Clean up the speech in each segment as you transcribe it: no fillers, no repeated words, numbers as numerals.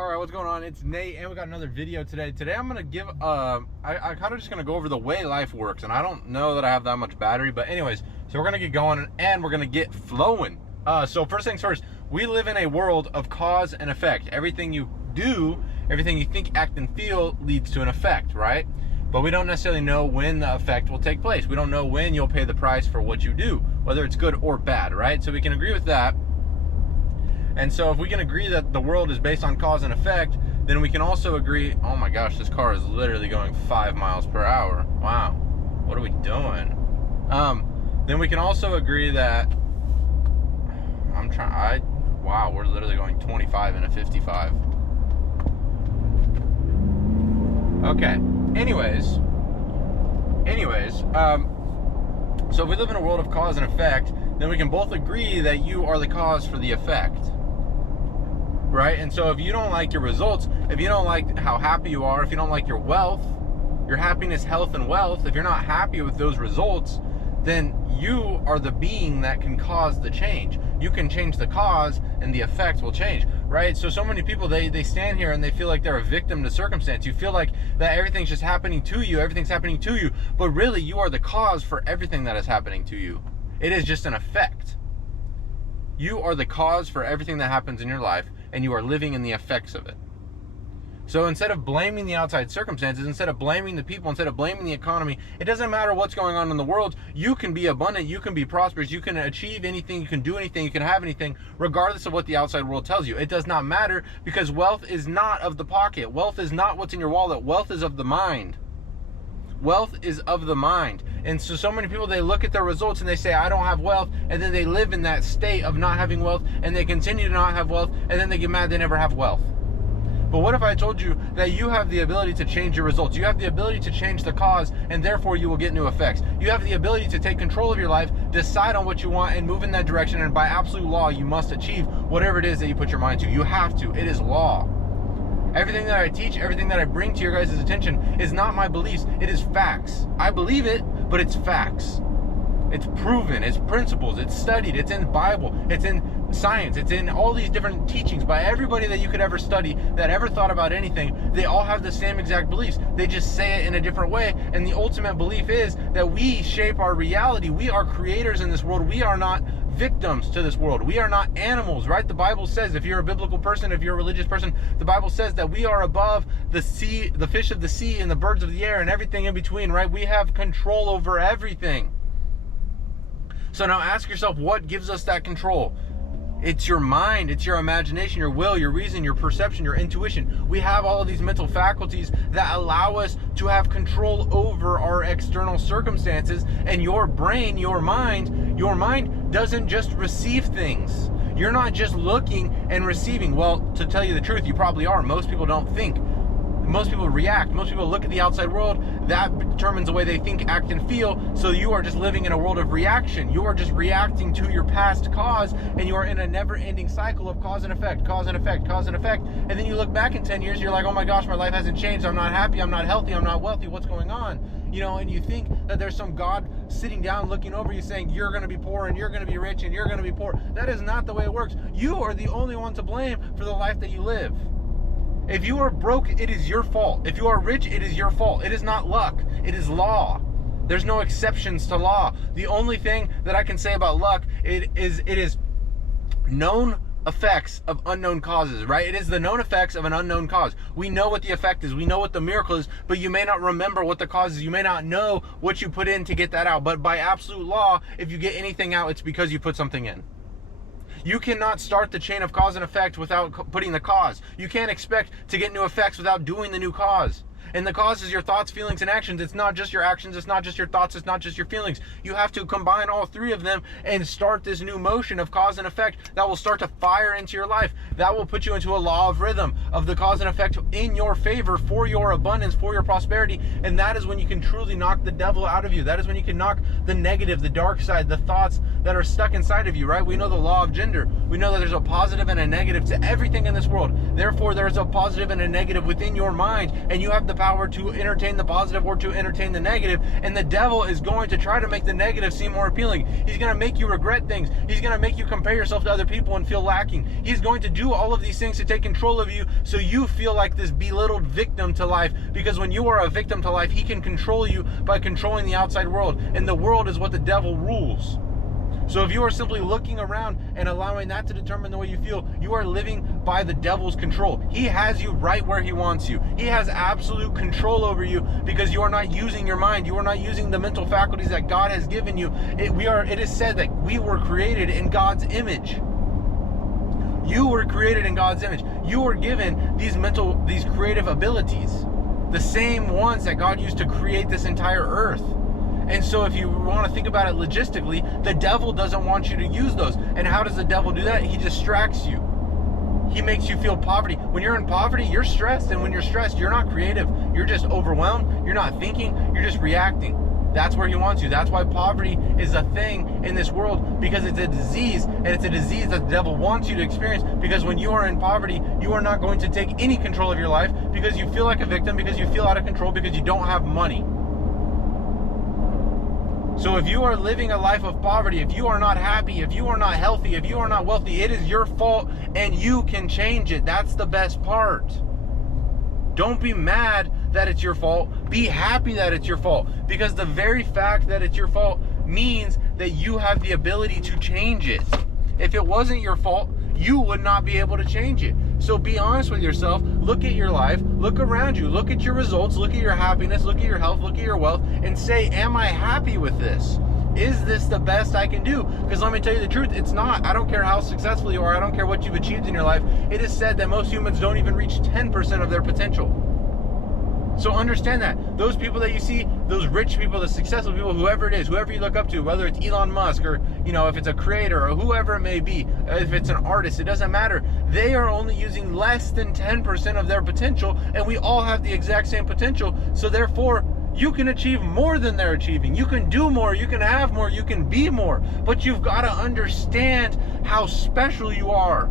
All right, what's going on? It's Nate, and we got another video today. Today I'm gonna give I kind of just gonna go over the way life works, and I don't know that I have that much battery, but anyways, so we're gonna get going and we're gonna get flowing. So first things first, we live in a world of cause and effect. Everything you do, everything you think, act, and feel leads to an effect, right? But we don't necessarily know when the effect will take place. We don't know when you'll pay the price for what you do, whether it's good or bad, right? So we can agree with that. And so if we can agree that the world is based on cause and effect, then we can also agree, oh my gosh, this car is literally going 5 miles per hour. Wow, what are we doing? Then we can also agree that, wow, we're literally going 25 in a 55. Okay, anyways, so if we live in a world of cause and effect, then we can both agree that you are the cause for the effect. Right? And so if you don't like your results, if you don't like how happy you are, if you don't like your wealth, your happiness, health, and wealth, if you're not happy with those results, then you are the being that can cause the change. You can change the cause and the effect will change, right? So many people, they stand here and they feel like they're a victim to circumstance. You feel like that everything's just happening to you, everything's happening to you, but really you are the cause for everything that is happening to you. It is just an effect. You are the cause for everything that happens in your life, and you are living in the effects of it. So instead of blaming the outside circumstances, instead of blaming the people, instead of blaming the economy, it doesn't matter what's going on in the world. You can be abundant, you can be prosperous, you can achieve anything, you can do anything, you can have anything, regardless of what the outside world tells you. It does not matter, because wealth is not of the pocket. Wealth is not what's in your wallet. Wealth is of the mind. Wealth is of the mind. And so many people, they look at their results and they say, I don't have wealth, and then they live in that state of not having wealth, and they continue to not have wealth, and then they get mad they never have wealth. But what if I told you that you have the ability to change your results? You have the ability to change the cause, and therefore you will get new effects. You have the ability to take control of your life, decide on what you want, and move in that direction, and by absolute law, you must achieve whatever it is that you put your mind to. You have to. It is law. Everything that I teach, everything that I bring to your guys' attention is not my beliefs, it is facts. I believe it, but it's facts. It's proven, it's principles, it's studied, it's in the Bible, it's in science, it's in all these different teachings by everybody that you could ever study, that ever thought about anything. They all have the same exact beliefs. They just say it in a different way, and the ultimate belief is that we shape our reality. We are creators in this world. We are not victims to this world. We are not animals, right? The Bible says, if you're a biblical person, if you're a religious person, the Bible says that we are above the sea, the fish of the sea, and the birds of the air, and everything in between, right? We have control over everything. So now ask yourself, what gives us that control? It's your mind, it's your imagination, your will, your reason, your perception, your intuition. We have all of these mental faculties that allow us to have control over our external circumstances. And your brain, your mind doesn't just receive things. You're not just looking and receiving. Well, to tell you the truth, you probably are. Most people don't think. Most people react. Most people look at the outside world. That determines the way they think, act, and feel. So you are just living in a world of reaction. You are just reacting to your past cause, and you are in a never-ending cycle of cause and effect, cause and effect, cause and effect. And then you look back in 10 years, you're like, oh my gosh, my life hasn't changed. I'm not happy. I'm not healthy. I'm not wealthy. What's going on? You know, and you think that there's some God sitting down looking over you saying, you're going to be poor, and you're going to be rich, and you're going to be poor. That is not the way it works. You are the only one to blame for the life that you live. If you are broke, it is your fault. If you are rich, it is your fault. It is not luck. It is law. There's no exceptions to law. The only thing that I can say about luck, it is known effects of unknown causes, right? It is the known effects of an unknown cause. We know what the effect is. We know what the miracle is, but you may not remember what the cause is. You may not know what you put in to get that out. But by absolute law, if you get anything out, it's because you put something in. You cannot start the chain of cause and effect without putting the cause. You can't expect to get new effects without doing the new cause. And the cause is your thoughts, feelings, and actions. It's not just your actions. It's not just your thoughts. It's not just your feelings. You have to combine all three of them and start this new motion of cause and effect that will start to fire into your life. That will put you into a law of rhythm of the cause and effect in your favor, for your abundance, for your prosperity. And that is when you can truly knock the devil out of you. That is when you can knock the negative, the dark side, the thoughts that are stuck inside of you, right? We know the law of gender. We know that there's a positive and a negative to everything in this world. Therefore, there's a positive and a negative within your mind, and you have the power to entertain the positive or to entertain the negative. And the devil is going to try to make the negative seem more appealing. He's going to make you regret things. He's going to make you compare yourself to other people and feel lacking. He's going to do all of these things to take control of you, so you feel like this belittled victim to life. Because when you are a victim to life, he can control you by controlling the outside world. And the world is what the devil rules. So if you are simply looking around and allowing that to determine the way you feel, you are living by the devil's control. He has you right where he wants you. He has absolute control over you because you are not using your mind. You are not using the mental faculties that God has given you. It is said that we were created in God's image. You were created in God's image. You were given these creative abilities, the same ones that God used to create this entire earth. And so if you want to think about it logistically, the devil doesn't want you to use those. And how does the devil do that? He distracts you. He makes you feel poverty. When you're in poverty, you're stressed. And when you're stressed, you're not creative. You're just overwhelmed. You're not thinking. You're just reacting. That's where he wants you. That's why poverty is a thing in this world, because it's a disease, and it's a disease that the devil wants you to experience. Because when you are in poverty, you are not going to take any control of your life, because you feel like a victim, because you feel out of control, because you don't have money. So if you are living a life of poverty, if you are not happy, if you are not healthy, if you are not wealthy, it is your fault, and you can change it. That's the best part. Don't be mad that it's your fault. Be happy that it's your fault, because the very fact that it's your fault means that you have the ability to change it. If it wasn't your fault, you would not be able to change it. So be honest with yourself. Look at your life. Look around you. Look at your results. Look at your happiness. Look at your health. Look at your wealth. And say, am I happy with this? Is this the best I can do? Because let me tell you the truth, it's not. I don't care how successful you are. I don't care what you've achieved in your life. It is said that most humans don't even reach 10% of their potential. So understand that. Those people that you see, those rich people, the successful people, whoever it is, whoever you look up to, whether it's Elon Musk or, if it's a creator or whoever it may be, if it's an artist, it doesn't matter. They are only using less than 10% of their potential, and we all have the exact same potential. So therefore, you can achieve more than they're achieving. You can do more, you can have more, you can be more. But you've got to understand how special you are.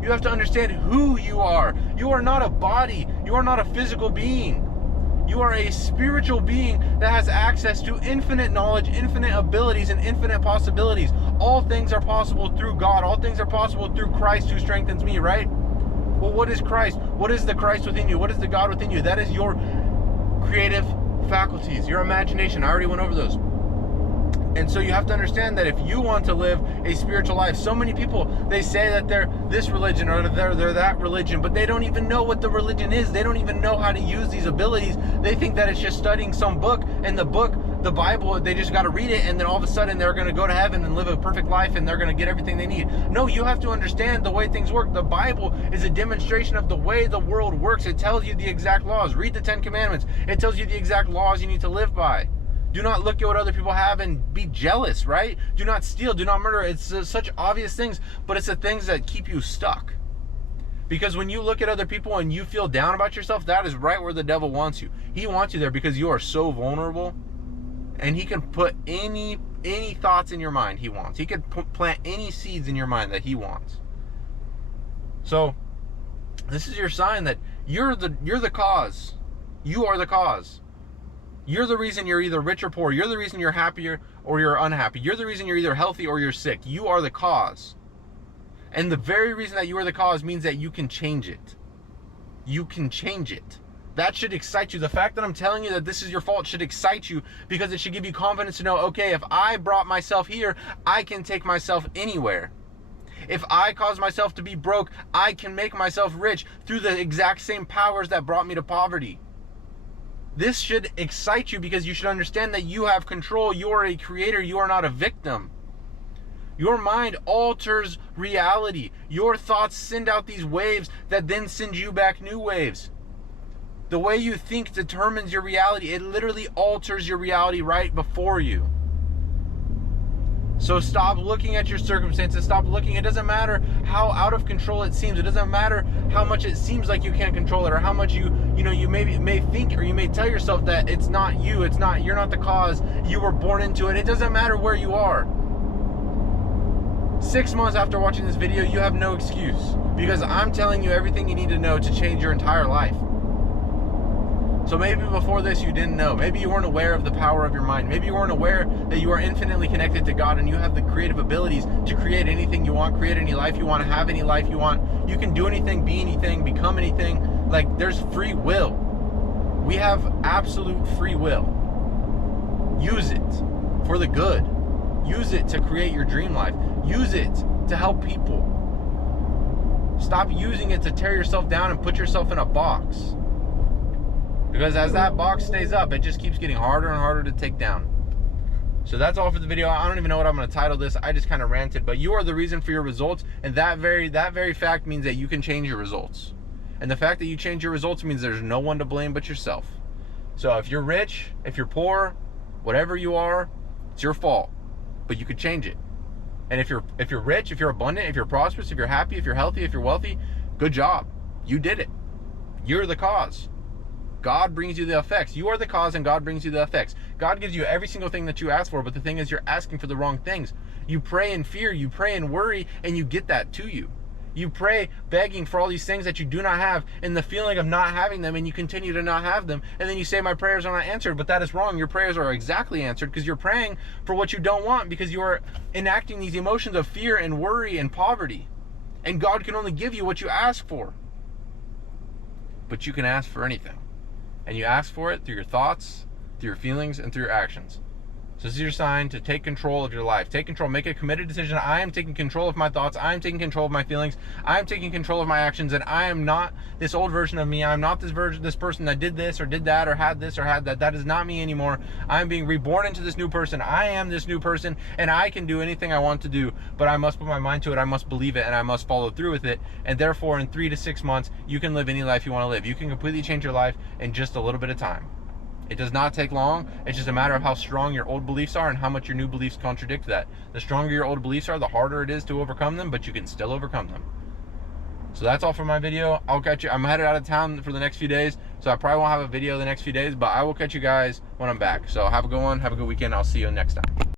You have to understand who you are. You are not a body. You are not a physical being. You are a spiritual being that has access to infinite knowledge, infinite abilities, and infinite possibilities. All things are possible through God. All things are possible through Christ who strengthens me, right? Well, what is Christ? What is the Christ within you? What is the God within you? That is your creative faculties, your imagination. I already went over those. And so you have to understand that if you want to live a spiritual life, so many people, they say that they're this religion or they're that religion, but they don't even know what the religion is. They don't even know how to use these abilities. They think that it's just studying some book, and the book, the Bible, they just got to read it, and then all of a sudden they're going to go to heaven and live a perfect life, and they're going to get everything they need. No, you have to understand the way things work. The Bible is a demonstration of the way the world works. It tells you the exact laws. Read the 10 Commandments. It tells you the exact laws you need to live by. Do not look at what other people have and be jealous, right? Do not steal, do not murder. It's such obvious things, but it's the things that keep you stuck. Because when you look at other people and you feel down about yourself, that is right where the devil wants you. He wants you there because you are so vulnerable, and he can put any thoughts in your mind he wants. He can plant any seeds in your mind that he wants. So this is your sign that you're the cause. You are the cause. You're the reason you're either rich or poor. You're the reason you're happier or you're unhappy. You're the reason you're either healthy or you're sick. You are the cause. And the very reason that you are the cause means that you can change it. You can change it. That should excite you. The fact that I'm telling you that this is your fault should excite you, because it should give you confidence to know, okay, if I brought myself here, I can take myself anywhere. If I cause myself to be broke, I can make myself rich through the exact same powers that brought me to poverty. This should excite you, because you should understand that you have control. You are a creator. You are not a victim. Your mind alters reality. Your thoughts send out these waves that then send you back new waves. The way you think determines your reality. It literally alters your reality right before you. So stop looking at your circumstances. Stop looking. It doesn't matter how out of control it seems. It doesn't matter how much it seems like you can't control it, or how much you may think, or you may tell yourself that it's not you. You're not the cause. You were born into it. It doesn't matter where you are. 6 months after watching this video, you have no excuse, because I'm telling you everything you need to know to change your entire life. So maybe before this you didn't know. Maybe you weren't aware of the power of your mind. Maybe you weren't aware that you are infinitely connected to God and you have the creative abilities to create anything you want, create any life you want, have any life you want. You can do anything, be anything, become anything. Like, there's free will. We have absolute free will. Use it for the good. Use it to create your dream life. Use it to help people. Stop using it to tear yourself down and put yourself in a box. Because as that box stays up, it just keeps getting harder and harder to take down. So that's all for the video. I don't even know what I'm going to title this. I just kind of ranted. But you are the reason for your results. And that very fact means that you can change your results. And the fact that you change your results means there's no one to blame but yourself. So if you're rich, if you're poor, whatever you are, it's your fault. But you could change it. And if you're rich, if you're abundant, if you're prosperous, if you're happy, if you're healthy, if you're wealthy, good job. You did it. You're the cause. God brings you the effects. You are the cause and God brings you the effects. God gives you every single thing that you ask for, but the thing is you're asking for the wrong things. You pray in fear, you pray in worry, and you get that to you. You pray begging for all these things that you do not have, and the feeling of not having them, and you continue to not have them, and then you say my prayers are not answered, but that is wrong. Your prayers are exactly answered because you're praying for what you don't want, because you are enacting these emotions of fear and worry and poverty. And God can only give you what you ask for. But you can ask for anything. And you ask for it through your thoughts, through your feelings, and through your actions. So this is your sign to take control of your life. Take control. Make a committed decision. I am taking control of my thoughts. I am taking control of my feelings. I am taking control of my actions. And I am not this old version of me. I'm not this person that did this or did that or had this or had that. That is not me anymore. I'm being reborn into this new person. I am this new person, and I can do anything I want to do. But I must put my mind to it. I must believe it, and I must follow through with it. And therefore, in 3 to 6 months, you can live any life you want to live. You can completely change your life in just a little bit of time. It does not take long. It's just a matter of how strong your old beliefs are and how much your new beliefs contradict that. The stronger your old beliefs are, the harder it is to overcome them, but you can still overcome them. So that's all for my video. I'll catch you. I'm headed out of town for the next few days, so I probably won't have a video the next few days, but I will catch you guys when I'm back. So have a good one. Have a good weekend. I'll see you next time.